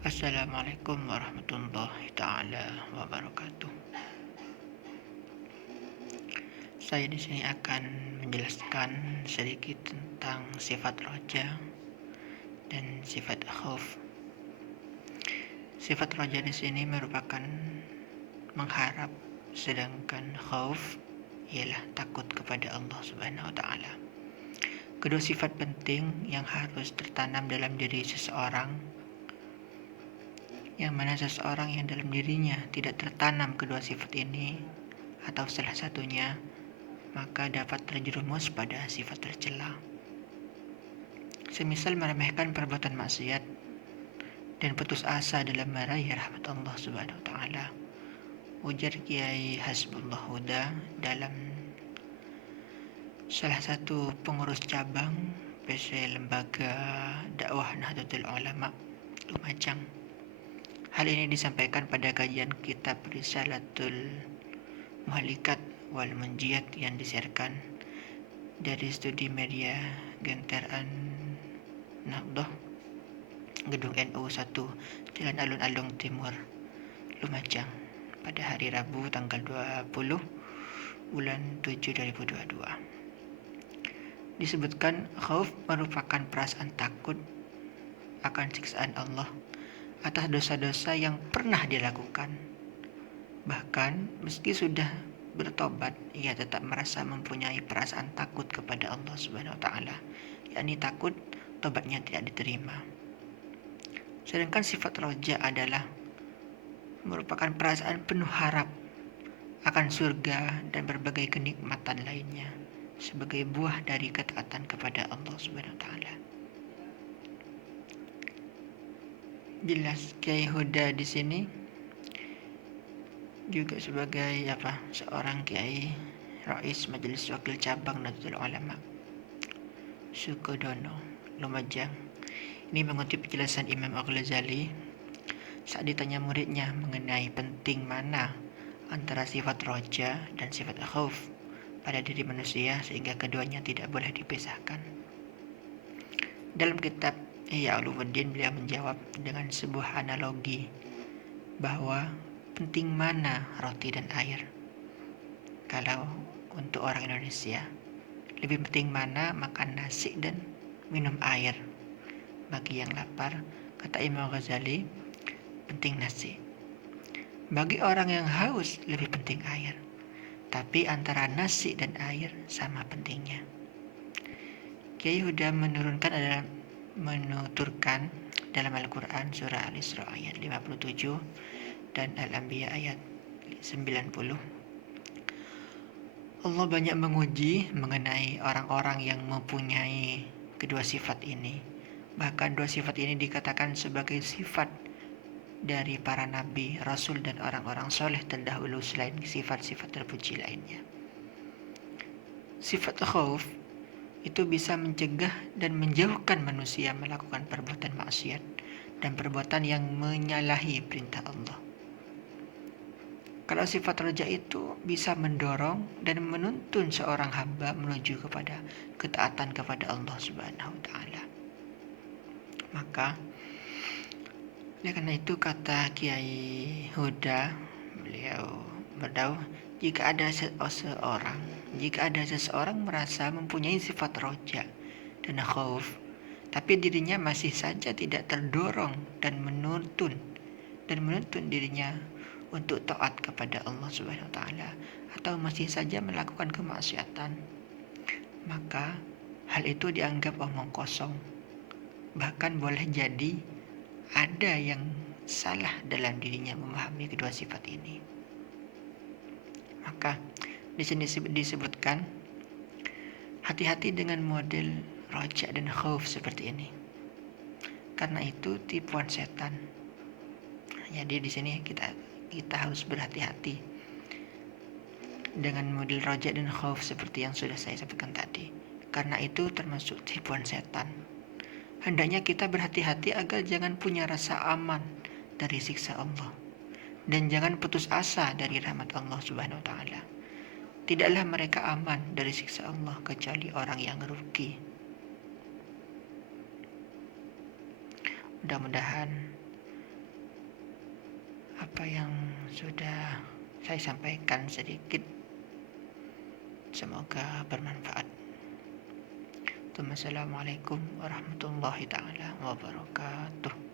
Assalamualaikum warahmatullahi ta'ala wabarakatuh. Saya di sini akan menjelaskan sedikit tentang sifat roja dan sifat khauf. Sifat roja di sini merupakan mengharap, sedangkan khauf ialah takut kepada Allah Subhanahu wa taala. Kedua sifat penting yang harus tertanam dalam diri seseorang, yang mana seseorang yang dalam dirinya tidak tertanam kedua sifat ini atau salah satunya, maka dapat terjerumus pada sifat tercela. Semisal meremehkan perbuatan maksiat dan putus asa dalam meraih rahmat Allah Subhanahu wa taala. Ujar Kiai Hasbullah Huda dalam salah satu pengurus cabang PC Lembaga Dakwah Nahdlatul Ulama Lumajang. Hal ini disampaikan pada kajian kitab Risalatul Muhalikat wal Munjiat yang disiarkan dari studi media Gentaran Nahdoh, Gedung NU 1, Jalan Alun-Alun Timur, Lumajang, pada hari Rabu tanggal 20 bulan 7 2022. Disebutkan khauf merupakan perasaan takut akan siksaan Allah atas dosa-dosa yang pernah dilakukan. Bahkan meski sudah bertobat, ia tetap merasa mempunyai perasaan takut kepada Allah Subhanahu wa taala, yakni takut tobatnya tidak diterima. Sedangkan sifat roja adalah merupakan perasaan penuh harap akan surga dan berbagai kenikmatan lainnya sebagai buah dari ketaatan kepada Allah Subhanahu wa taala. Jelas Kiai Huda di sini juga sebagai seorang kiai Rais Majelis Wakil Cabang Nahdlatul Ulama Sukodono, Lumajang. Ini mengutip penjelasan Imam Al-Ghazali saat ditanya muridnya mengenai penting mana antara sifat roja dan sifat khauf pada diri manusia sehingga keduanya tidak boleh dipisahkan. Dalam kitab Ihya Ulumuddin beliau menjawab dengan sebuah analogi bahwa penting mana roti dan air. Kalau untuk orang Indonesia, lebih penting mana makan nasi dan minum air. Bagi yang lapar, kata Imam Ghazali, penting nasi. Bagi orang yang haus, lebih penting air. Tapi antara nasi dan air sama pentingnya. Kiai Huda menuturkan dalam Al-Quran surah Al-Isra ayat 57 dan Al-Anbiya ayat 90. Allah banyak menguji mengenai orang-orang yang mempunyai kedua sifat ini. Bahkan dua sifat ini dikatakan sebagai sifat dari para nabi, rasul, dan orang-orang soleh terdahulu selain sifat-sifat terpuji lainnya. Sifat khauf itu bisa mencegah dan menjauhkan manusia melakukan perbuatan maksiat dan perbuatan yang menyalahi perintah Allah. Kalau sifat roja itu bisa mendorong dan menuntun seorang hamba menuju kepada ketaatan kepada Allah Subhanahu wa taala. Maka oleh karena itu kata Kiai Huda, beliau berdauh, jika ada seseorang merasa mempunyai sifat roja dan khauf, tapi dirinya masih saja tidak terdorong dan menuntun dirinya untuk taat kepada Allah Subhanahu wa taala atau masih saja melakukan kemaksiatan, maka hal itu dianggap omong kosong. Bahkan boleh jadi ada yang salah dalam dirinya memahami kedua sifat ini. Maka di sini disebutkan hati-hati dengan model roja dan khauf seperti ini. Karena itu tipuan setan. Jadi di sini kita harus berhati-hati dengan model roja dan khauf seperti yang sudah saya sampaikan tadi. Karena itu termasuk tipuan setan. Hendaknya kita berhati-hati agar jangan punya rasa aman dari siksa Allah dan jangan putus asa dari rahmat Allah Subhanahu wa taala. Tidaklah mereka aman dari siksa Allah kecuali orang yang rugi. Mudah-mudahan apa yang sudah saya sampaikan sedikit semoga bermanfaat. Assalamualaikum warahmatullahi taala wabarakatuh.